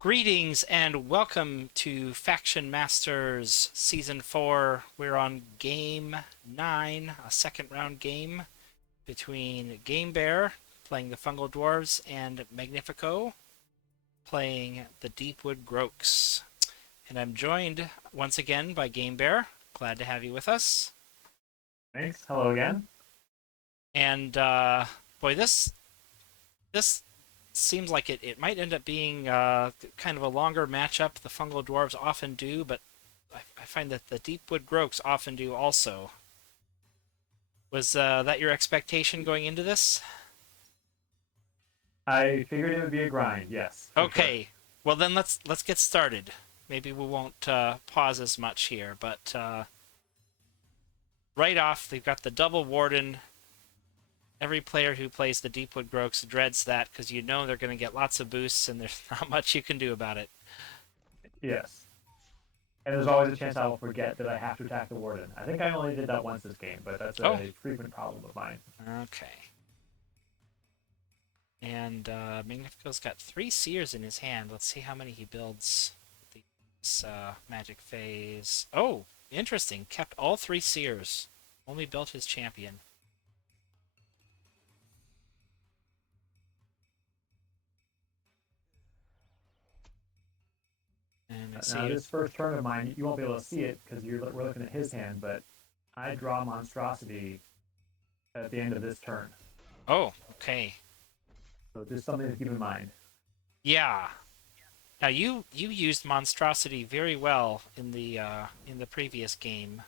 Greetings and welcome to Faction Masters Season 4. We're on Game 9, a second round game between Gamebear, playing the Fungal Dwarves, and Magnifico, playing the Deepwood Groaks. And I'm joined once again by Gamebear. Glad to have you with us. Thanks. Hello again. And boy, this seems like it might end up being kind of a longer matchup. The Fungal Dwarves often do, but I find that the Deepwood Groaks often do also. Was that your expectation going into this? I figured it would be a grind. Yes, for sure. Okay, well then let's get started. Maybe we won't pause as much here, but right off they've got the double warden. Every player who plays the Deepwood Groaks dreads that because you know they're going to get lots of boosts and there's not much you can do about it. Yes. And there's always a chance I'll forget that I have to attack the warden. I think I only did that once this game, but that's Oh, a frequent problem of mine. okay. And Magnifico's got 3 Seers in his hand. Let's see how many he builds with this magic phase. Oh, interesting. Kept all 3 Seers. Only built his champion. And I Now, see. this first turn of mine, you won't be able to see it because we're looking at his hand, but I draw Monstrosity at the end of this turn. Oh, okay. So just something to keep in mind. Yeah. Now you used monstrosity very well in the previous game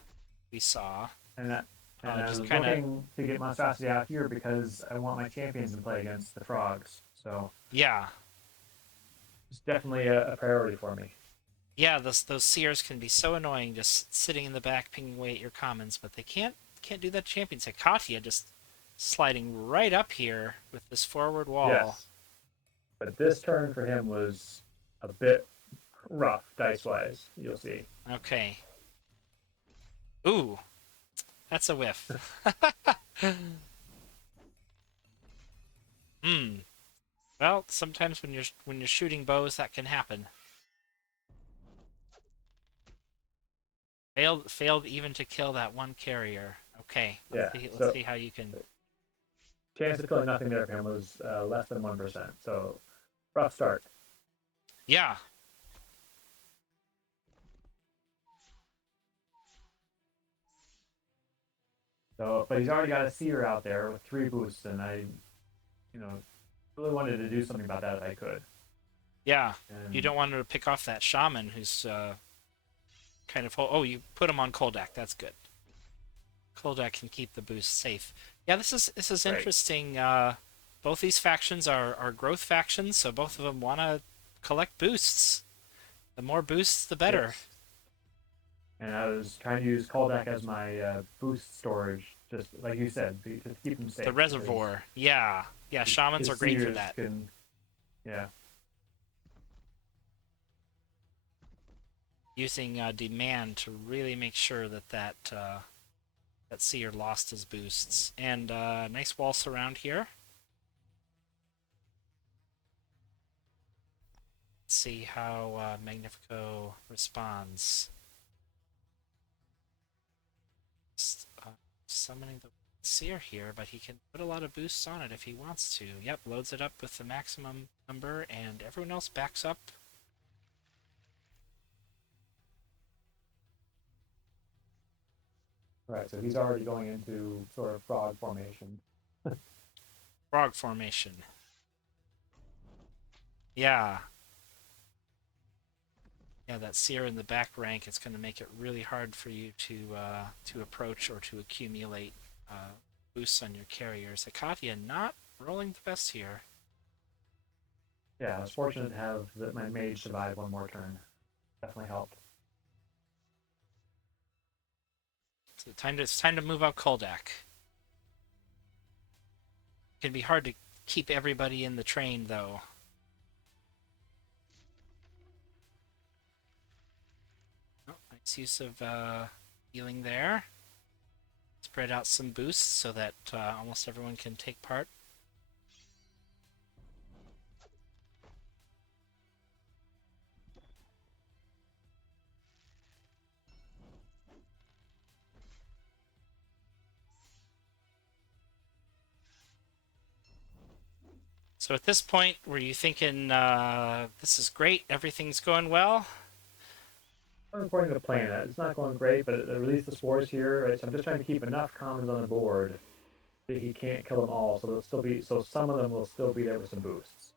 we saw. And that, and I Just was kind of looking to get Monstrosity out here because I want my champions to play against the frogs. So yeah. it's definitely a priority for me. Yeah, those seers can be so annoying just sitting in the back pinging away at your commons, but they can't do that to champions. Like Katya just sliding right up here with this forward wall. Yes. But this turn for him was a bit rough dice wise. You'll see. Okay. Ooh, that's a whiff. Hmm. Well, sometimes when you're shooting bows, that can happen. Failed even to kill that one carrier. Okay, Yeah. let's So see how you can. chance of killing nothing there for him was less than 1%. So rough start. Yeah, So, but he's already got a seer out there with 3 boosts, and you know, really wanted to do something about that if I could. yeah. You And don't want to pick off that shaman who's kind of. Oh, you put him on Koldak. That's good. Koldak can keep the boost safe. Yeah, this is right. interesting. Both these factions are growth factions, so both of them want to collect boosts. The more boosts, the better. Yes. And I was trying to use callback as my boost storage, just like you said, to keep him The safe because reservoir. Yeah, yeah. Shamans are his great for seers that. can, yeah, Using demand to really make sure that seer lost his boosts. And nice wall surround here. Let's see how Magnifico responds. Just, summoning the seer here, but he can put a lot of boosts on it if he wants to. Yep, loads it up with the maximum number, and everyone else backs up. right. So he's already going into sort of frog formation. Frog formation. Yeah, yeah, that seer in the back rank, it's going to make it really hard for you to approach or to accumulate boosts on your carriers. Akatia not rolling the best here. Yeah, I was fortunate to have my mage survive one more turn. Definitely helped. So it's time to move out Koldak. It can be hard to keep everybody in the train though. Oh, nice use of healing there. Spread out some boosts so that almost everyone can take part. So at this point, were you thinking, this is great, everything's going well? According to plan, it's not going great, but it released the spores here, right? So I'm just trying to keep enough commons on the board that he can't kill them all. So they'll still be, so some of them will still be there with some boosts.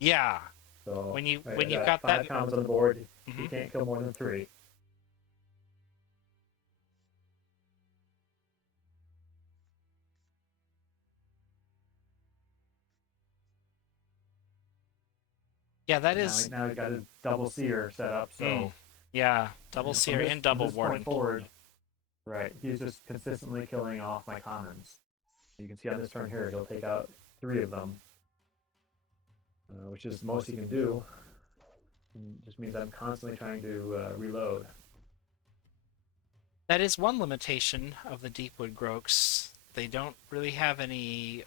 Yeah. So right, When I you've got got that, 5 commons on the board. He mhm. can't kill more than 3. Yeah, that And is, now he's got his double seer set up. mm, So yeah, double from seer this and double point warden. forward, right, he's just consistently killing off my commons. You can see on this turn here, he'll take out 3 of them, which is the most he can do. And just means I'm constantly trying to reload. That is one limitation of the Deepwood Groaks. They don't really have any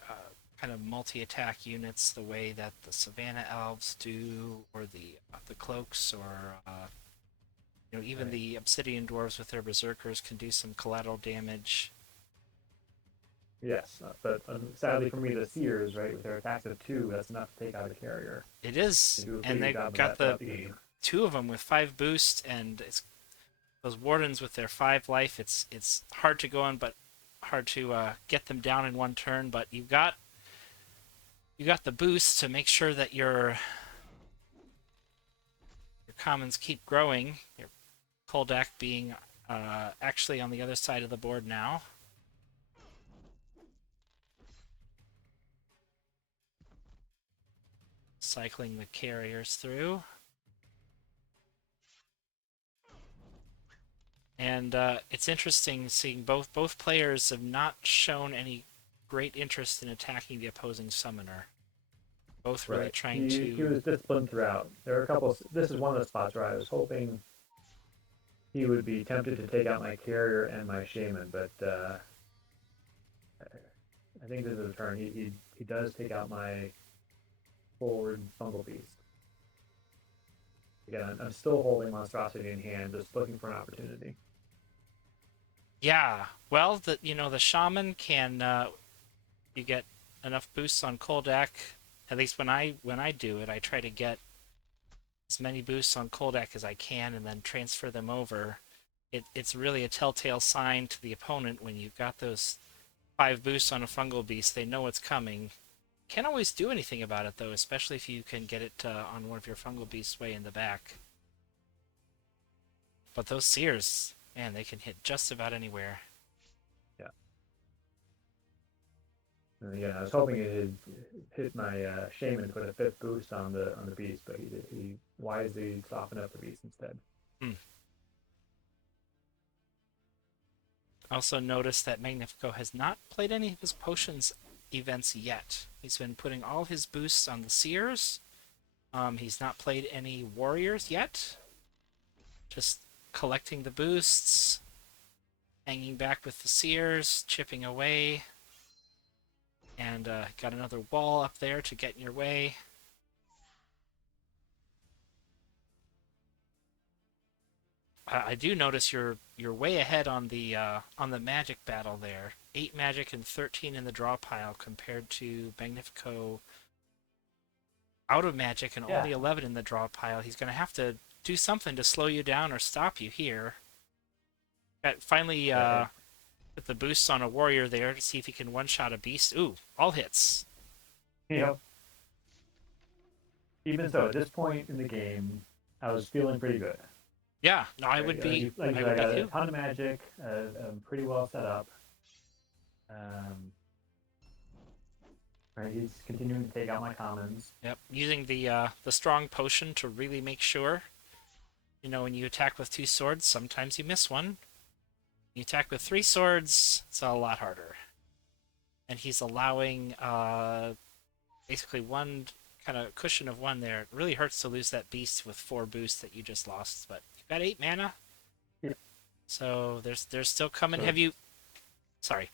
kind of multi-attack units the way that the Savannah Elves do, or the Cloaks, or even Right. the Obsidian Dwarves with their Berserkers can do some collateral damage. Yes, but sadly for me, the seers, right, with their attacks of 2, that's enough to take out a carrier. It They is, do a pretty and good they job of got that the throughout the game. two of them with 5 boost, and it's those wardens with their 5 life. It's hard to go on, but hard to get them down in one turn. But you got the boost to make sure that your commons keep growing. Your Koldak being actually on the other side of the board now. Cycling the carriers through. And it's interesting seeing both players have not shown any great interest in attacking the opposing summoner. Both really Right. trying He to. was disciplined throughout. There are a couple. This is one of the spots where I was hoping he would be tempted to take out my carrier and my shaman, but I think this is the turn. He does take out my forward fungal beast. Again, I'm still holding monstrosity in hand, just looking for an opportunity. Yeah, well, the shaman can you get enough boosts on Koldak. At least when I do it, I try to get as many boosts on Koldak as I can, and then transfer them over. It's really a telltale sign to the opponent when you've got those 5 boosts on a fungal beast. They know it's coming. Can't always do anything about it though, especially if you can get it on one of your fungal beasts way in the back. But those seers, man, they can hit just about anywhere. Yeah. Yeah, I was hoping it had hit my shaman to put a 5th boost on the beast, but he wisely softened up the beast instead. Hmm. Also noticed that Magnifico has not played any of his potions events yet. He's been putting all his boosts on the seers. He's not played any warriors yet. Just collecting the boosts, hanging back with the seers, chipping away, and got another wall up there to get in your way. I do notice you're way ahead on the magic battle there. 8 magic and 13 in the draw pile compared to Magnifico out of magic and Yeah. only 11 in the draw pile. He's going to have to do something to slow you down or stop you here. Finally put the boosts on a warrior there to see if he can one-shot a beast. Ooh, all hits. Yep. Even so, at this point in the game, I was feeling pretty good. Yeah, no, I Right? would be. Like I I would be got a too. ton of magic. I'm pretty well set up. Right, he's continuing to take out my commons. Yep, using the strong potion to really make sure. When you attack with 2 swords, sometimes you miss one. You attack with 3 swords, it's a lot harder. And he's allowing basically one kind of cushion of 1 there. It really hurts to lose that beast with 4 boosts that you just lost, but you've got 8 mana. Yeah. So there's still coming. So Have you? Sorry,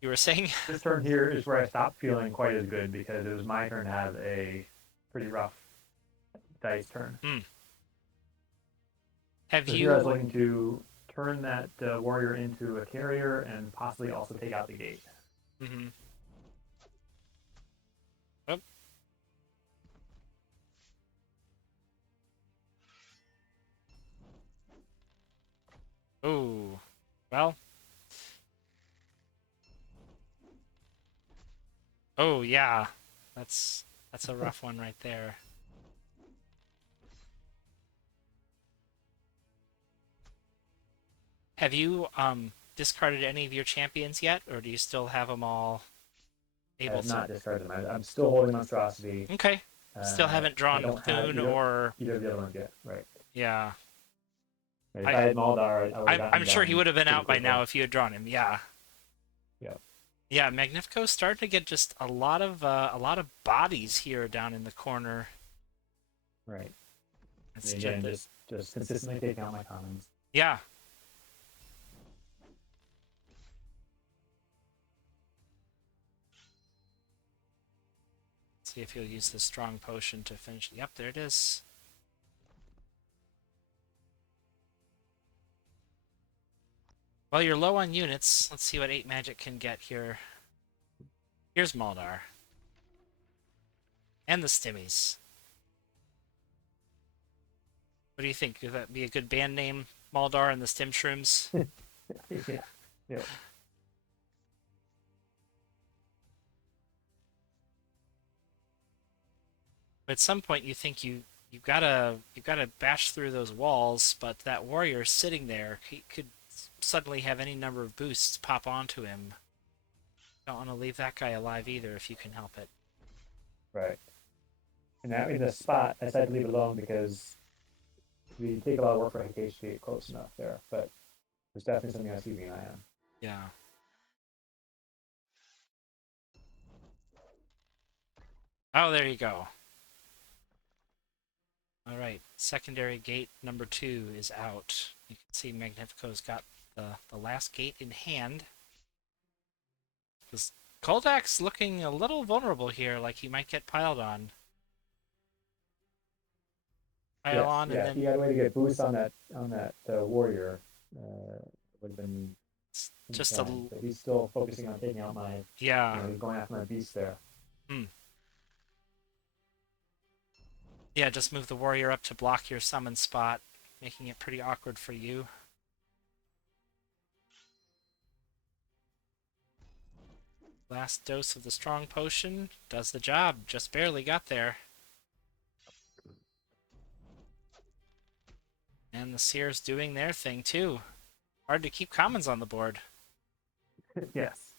you were saying? this turn here is where I stopped feeling quite as good because it was my turn to have a pretty rough dice turn. Have So here I was you? looking to turn that warrior into a carrier and possibly also take out the gate. Mm-hmm. Oh, Well, oh yeah, that's a rough one right there. Have you discarded any of your champions yet, or do you still have them all I able have to? not discarded them. I'm still holding Monstrosity. Okay. Still haven't I drawn don't have Thune or either of the other ones yet. Right. yeah. Right. If I I had Maldar, I would have gotten I'm him sure he down would have been pretty out by quickly. now if you had drawn him. Yeah. Yeah. Yeah, Magnifico's starting to get just a lot of bodies here down in the corner. Right. It's And just again, just consistently taking out my commons. yeah. See if he'll use the strong potion to finish. Yep, there it is. Well, you're low on units. Let's see what 8 magic can get here. Here's Maldar. And the Stimmies. What do you think? Would that be a good band name? Maldar and the Stim Shrooms? Yeah. Yeah. At some point you think you gotta bash through those walls, but that warrior sitting there, he could suddenly have any number of boosts pop onto him. Don't want to leave that guy alive either if you can help it. Right. And that in the spot, I decided to leave it alone because we take a lot of work for Hikashi to get close enough there. But there's definitely something I was keeping an eye on. Yeah. Oh, there you go. All right, secondary gate number 2 is out. You can see Magnifico's got the last gate in hand. This Koldak's looking a little vulnerable here, like he might get piled on. Pile Yes, on, and yeah. If he then had a way to get boost on that warrior, would have been just a insane. But he's still focusing on taking out my. yeah. He's going after my beast there. Hmm. Yeah, just move the warrior up to block your summon spot, making it pretty awkward for you. Last dose of the strong potion does the job. Just barely got there. And the Seer's doing their thing too. Hard to keep commons on the board. Yes.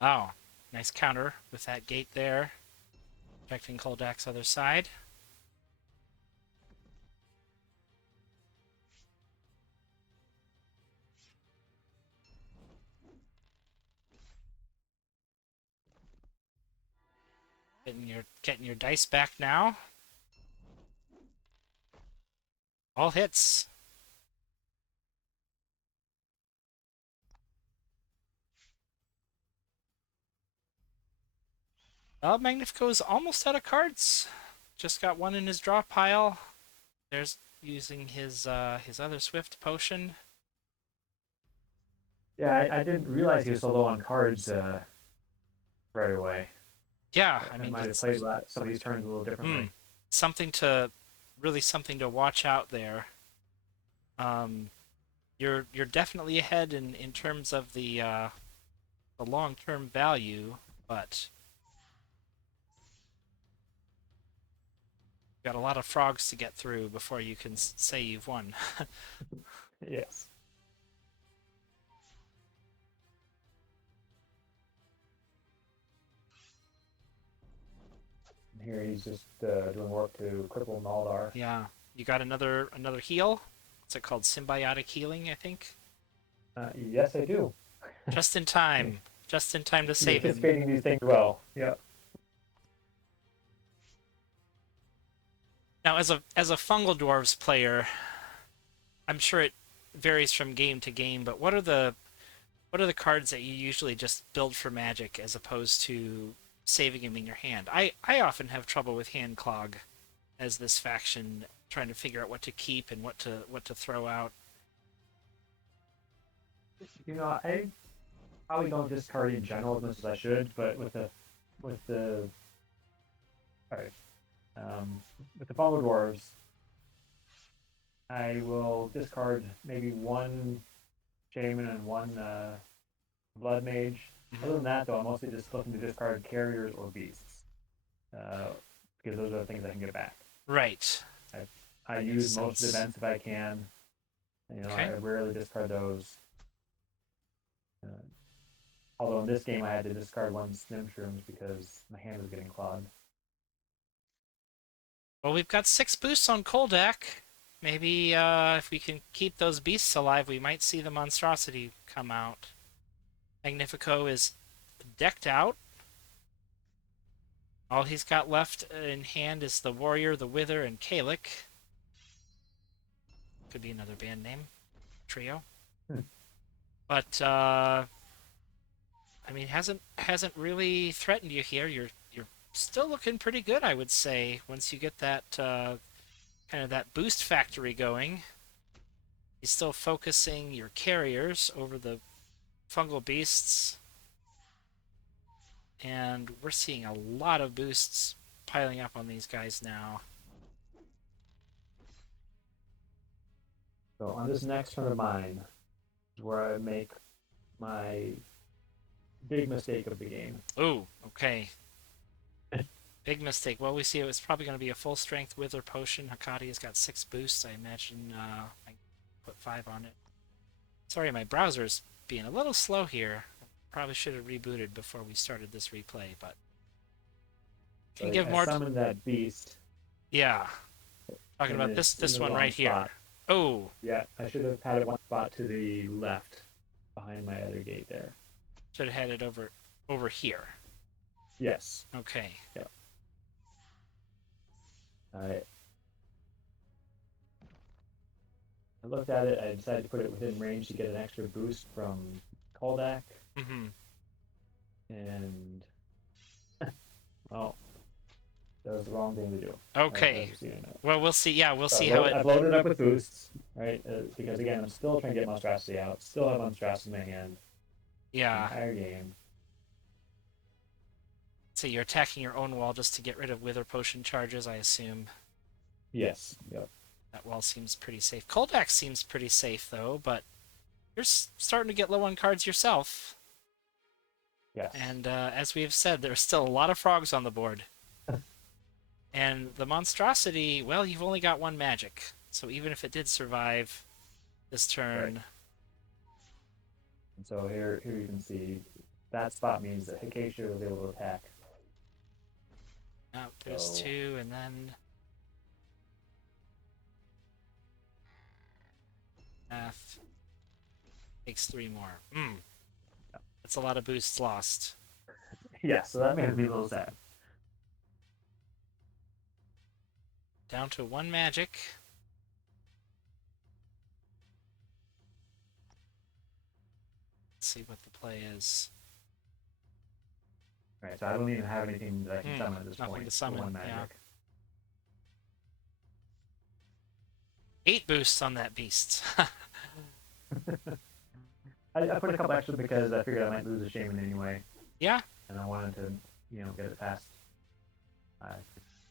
Oh, nice counter with that gate there. Protecting Koldak's other side. Getting your dice back now. All hits. Well, Magnifico's almost out of cards. Just got one in his draw pile. There's using his other Swift potion. Yeah, I didn't realize he was so low on cards right away. Yeah, I I mean might have it's played some of these turns a little differently. something to really something to watch out there. Um, you're definitely ahead in terms of the long term value, but you've got a lot of frogs to get through before you can say you've won. Yes. And here he's just doing work to cripple Maldar. Yeah, you got another heal. What's it called? Symbiotic healing, I think. Yes, I do. Just in time. Just in time to You're save him. anticipating these things well. Yeah. Now, as a Fungal Dwarves player, I'm sure it varies from game to game, but what are the cards that you usually just build for Magic as opposed to saving them in your hand? I often have trouble with hand clog as this faction, trying to figure out what to keep and what to throw out. I probably don't discard in general as much as I should, but with the sorry, um, with the Fallen Dwarves, I will discard maybe one Shaman and one Blood Mage. Other than Mhm. that, though, I'm mostly just looking to discard carriers or beasts, uh, because those are the things I can get back. Right. I I That makes use most of the sense. events if I can. I Okay. rarely discard those. Uh, Although in this game I had to discard one Shrooms because my hand was getting clawed. Well, we've got 6 boosts on Koldak. Maybe if we can keep those beasts alive, we might see the monstrosity come out. Magnifico is decked out. All he's got left in hand is the Warrior, the Wither, and Kalik. Could be another band name. Trio. Hmm. But I mean, hasn't really threatened you here. You're still looking pretty good, I would say. Once you get that kind of that boost factory going, he's still focusing your carriers over the fungal beasts, and we're seeing a lot of boosts piling up on these guys now. So on this next turn of mine is where I make my big mistake of the game. Ooh, okay. Big mistake. Well, we see it was probably going to be a full strength Wither potion. Hakati has got 6 boosts. I imagine I put 5 on it. Sorry, my browser's being a little slow here. Probably should have rebooted before we started this replay, but can you So give I more? summon that beast Yeah, talking and about this it's in this the one wrong right here. spot. Oh, Yeah, I should have had it one spot to the left behind my other gate there. should have had it over here. Yes. Okay. Yeah. I I looked at it. I decided to put it within range to get an extra boost from Koldak, Mm-hmm. and well, that was the wrong thing to do. As Okay. we're seeing it. Well, we'll see. Yeah, we'll So see how it. I've loaded up with boosts, right? Because again, I'm still trying to get Monstrosity out. Still have Monstrosity in my hand the Yeah. entire game. So you're attacking your own wall just to get rid of Wither potion charges, I assume. Yes. Yep. That wall seems pretty safe. Koldak seems pretty safe though, but you're starting to get low on cards yourself. Yes. And as we have said, there's still a lot of frogs on the board. And the monstrosity, well, you've only got 1 magic. So even if it did survive this Right. turn, And so here you can see that spot means that Hikacia was able to attack. oh, there's So 2, and then F takes 3 more. That's a lot of boosts lost. yeah, so that made me a little sad. Down to 1 magic. Let's see what the play is. Right. So I don't even have anything that I can summon at this Nothing point to for summon, one yeah. magic. 8 boosts on that beast. I put a couple extra because I figured I might lose a shaman anyway, Yeah, and I wanted to, get it past.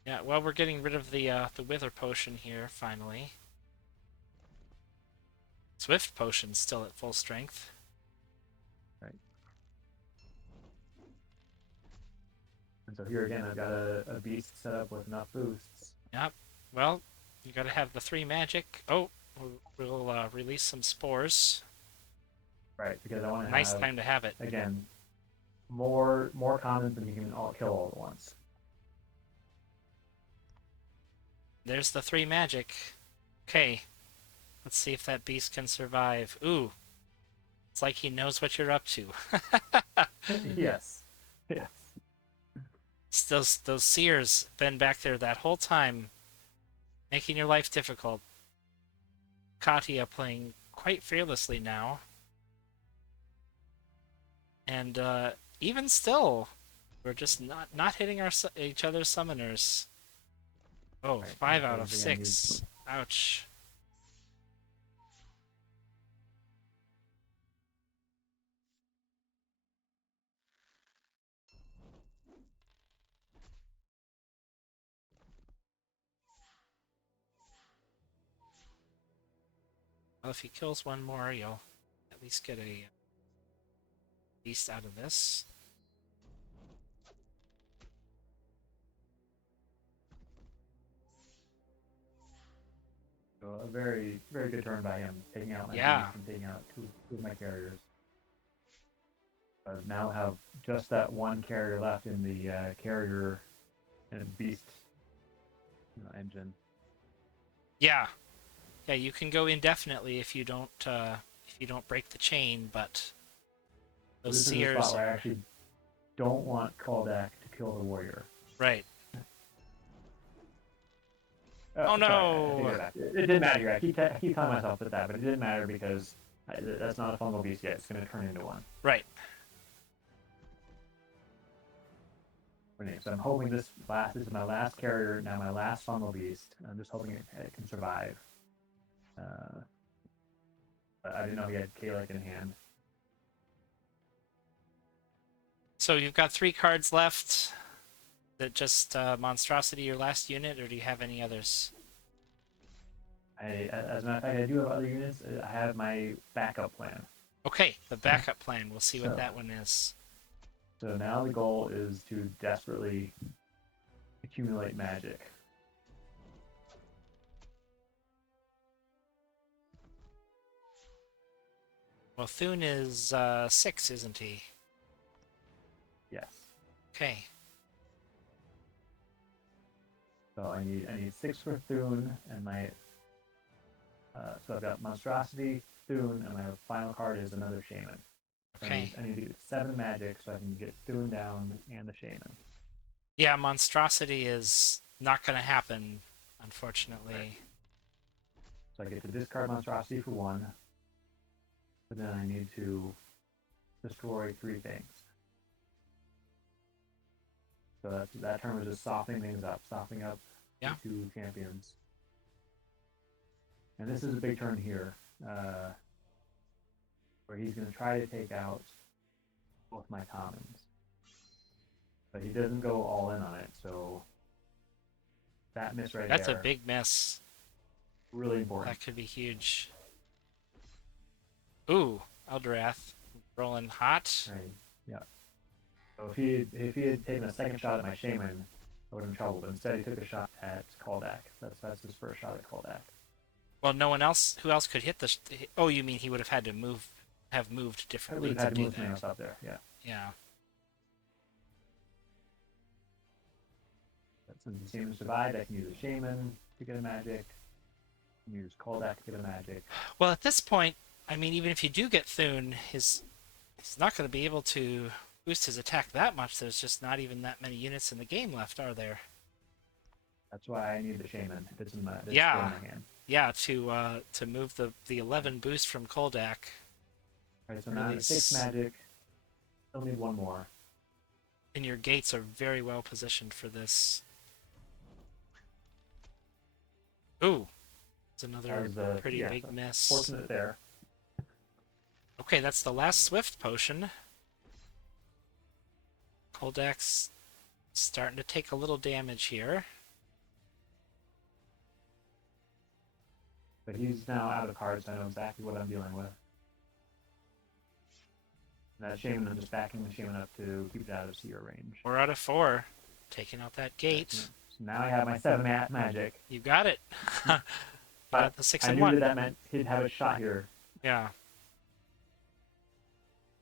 yeah. Well, we're getting rid of the Wither potion here finally. Swift potion's still at full strength. Right. And so here again, I've got a beast set up with enough boosts. Yep. Well, you got to have the 3 magic. Oh, we'll release some spores. Right, because I want to Nice have, time to have it. again, more commons than you can all kill all at once. There's the 3 magic. Okay. Let's see if that beast can survive. Ooh. It's like he knows what you're up to. Yes. Yes. Those seers been back there that whole time, making your life difficult. Katia playing quite fearlessly now. And even still, we're just not hitting each other's summoners. Oh, Right. 5 out of Again, 6. Ouch. Well, if he kills one more, you'll at least get a beast out of this. So a very, very good turn by him, taking out my Yeah. beast and taking out two of my carriers. Now have just that one carrier left in the carrier and beast engine. Yeah. Yeah, you can go indefinitely if you don't break the chain, but those This is a seers. spot where I actually don't want Kaldak to kill the warrior. Right. Oh no! It didn't matter here. I keep telling myself that, but it didn't matter because that's not a fungal beast yet. It's going to turn into one. Right. So I'm hoping this is my last carrier, now my last fungal beast. I'm just hoping it can survive. But I didn't know he had Kalak in hand. So you've got 3 cards left. Is it just Monstrosity your last unit, or do you have any others? As a matter of fact, I do have other units. I have my backup plan. Okay, the backup plan. We'll see what that one is. So now the goal is to desperately accumulate magic. Well, Thune is 6, isn't he? Yes. Okay. So I need 6 for Thune, and my so I've got Monstrosity, Thune, and my final card is another Shaman. So Okay. I need to get 7 magic so I can get Thune down and the Shaman. Yeah, Monstrosity is not going to happen, unfortunately. Right. So I get to discard Monstrosity for 1, but then I need to destroy 3 things. So that turn was just softening things up, softening up the 2 champions. And this is a big turn here, where he's going to try to take out both my commons. But he doesn't go all in on it, so that miss right there. That's a big miss. Really important. That could be huge. Ooh, Eldrath rolling hot. Right. Yeah. So if he had taken a second shot at my Shaman, I would have been in trouble. But instead, he took a shot at Kaldak. That's his first shot at Kaldak. Well, no one else. Who else could hit the? Oh, you mean he would have had to have moved differently to do that? Up there. Yeah. Yeah. Since the Shaman survived, I can use a Shaman to get a magic. I can use Kaldak to get a magic. Well, at this point, I mean, even if you do get Thune, he's not going to be able to boost his attack that much. There's just not even that many units in the game left, are there? That's why I need the Shaman. It's in my hand. Yeah, to move the 11 boost from Koldak. Alright, so now 6 magic. Still need 1 more. And your gates are very well positioned for this. Ooh, it's another pretty big miss. Fortunate there. Okay, that's the last Swift potion. Koldak's starting to take a little damage here. But he's now out of cards, so I know exactly what I'm dealing with. And that Shaman, I'm just backing the Shaman up to keep it out of seer range. 4 out of 4. Taking out that gate. So now I have my 7 magic. You got it. Got the 6 and 1. I knew that meant he'd have a shot here. Yeah.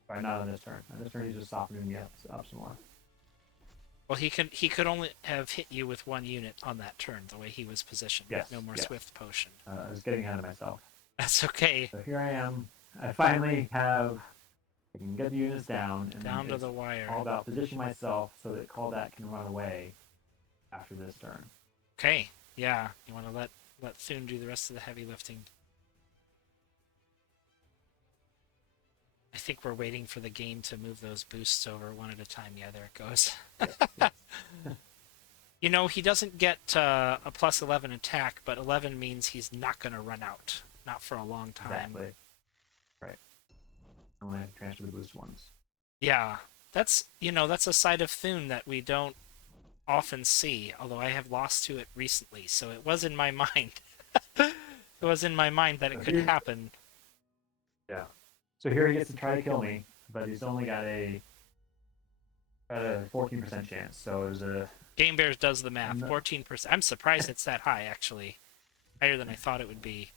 Right, not on this turn. On this turn, he's just softening me up some more. Well, he could only have hit you with 1 unit on that turn, the way he was positioned. Yes, No more Swift potion. I was getting ahead of myself. That's okay. So here I am. I finally have. I can get the units down. And down to the wire. All about positioning myself so that Kaldak can run away after this turn. Okay. Yeah. You want to let Thune do the rest of the heavy lifting. I think we're waiting for the game to move those boosts over one at a time. Yeah, there it goes. Yes. You know, he doesn't get a plus 11 attack, but 11 means he's not going to run out. Not for a long time. Exactly. Right. I only have to transfer the boost once. Yeah. That's a side of Thune that we don't often see, although I have lost to it recently, so it was in my mind. It was in my mind that it So could happen. yeah. So here he gets to try to kill me, but he's only got a 14% chance. So it was a Gamebear does the math. no, 14%. I'm surprised it's that high, actually. Higher than I thought it would be.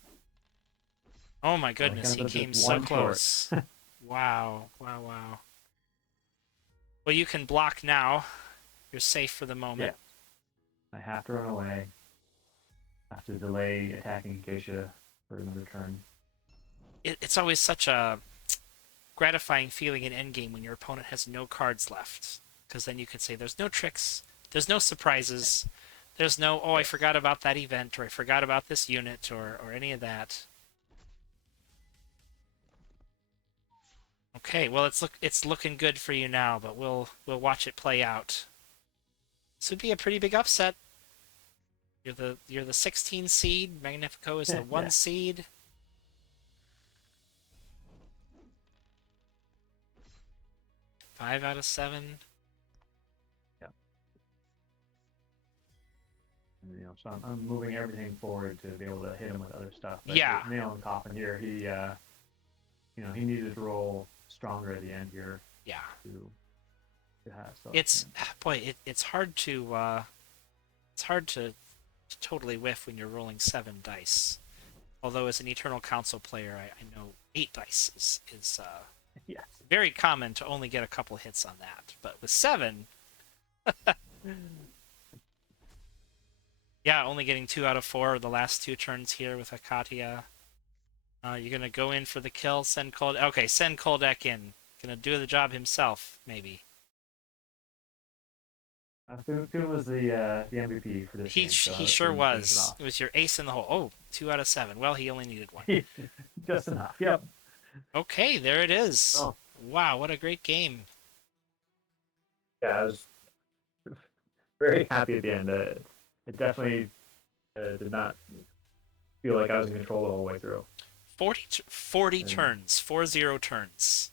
Oh my well, he goodness, comes he up came just so one short. close. Wow, wow, wow. Well, you can block now. You're safe for the Yeah, moment. I have to run away. I have to delay attacking Geisha for another turn. It's always such a gratifying feeling in endgame when your opponent has no cards left. Because then you can say, there's no tricks, there's no surprises, there's no, oh, I Yes. forgot about that event, or I forgot about this unit, or any of that. Okay, well it's looking good for you now, but we'll watch it play out. This would be a pretty big upset. You're the 16 seed. Magnifico is the one Yeah. seed. 5 out of 7. Yeah. And, so I'm moving everything forward to be able to hit him with other stuff. But Yeah, nail in the coffin here. He needed to roll stronger at the end here yeah. to have. So It's boy, it's hard to totally whiff when you're rolling 7 dice. Although as an Eternal Council player, I know 8 dice is yes. very common to only get a couple hits on that. But with 7, yeah, only getting 2 out of 4 the last 2 turns here with Akatia. You're gonna go in for the kill. Send Cold. Okay, send Koldek in. Gonna do the job himself, maybe. Thune was the MVP for this He game, he so sure Thune finished it was. off. It was your ace in the hole. Oh, 2 out of 7. Well, he only needed one. Just enough. Yep. Okay, there it is. Oh, Wow, what a great game. yeah, I was very happy at the end. It definitely did not feel like I was in control the whole way through. 40 And turns, 40 turns.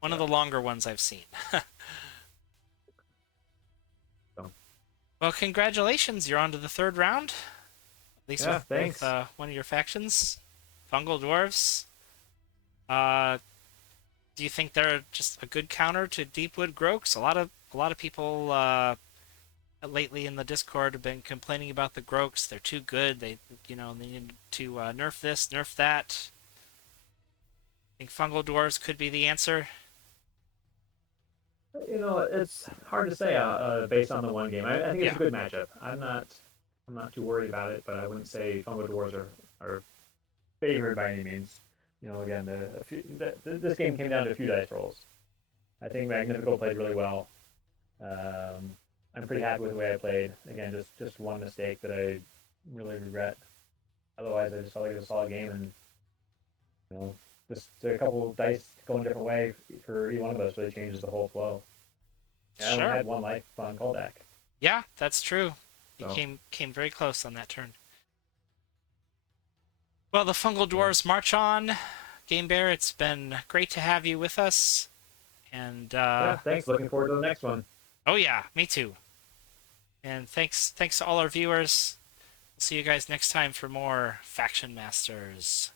One of yeah, the longer ones I've seen. so, Well, congratulations. You're on to the third round. At least yeah, with thanks. one of your factions. Fungal Dwarves. Uh, do you think they're just a good counter to Deepwood Groaks? A lot of people lately in the Discord have been complaining about the Groaks. They're too good. They need to nerf this, nerf that. Think Fungal Dwarves could be the answer? It's hard to say based on the one game. I think it's a Yeah, good matchup. I'm not too worried about it, but I wouldn't say Fungo Dwarves are favored by any means. Again, this game came down to a few dice rolls. I think Magnifico played really well. Um, I'm pretty happy with the way I played. Again, just one mistake that I really regret. Otherwise, I just felt like it was a solid game, and you know, just a couple of dice going a different way for each one of us really changes the whole flow. And I only sure. had one life on callback, Yeah, that's true. You so came very close on that turn. Well, the Fungal yeah, Dwarves march on. Gamebear, it's been great to have you with us. And yeah. Thanks. Looking forward to the next one. oh yeah, me too. And thanks to all our viewers. See you guys next time for more Faction Masters.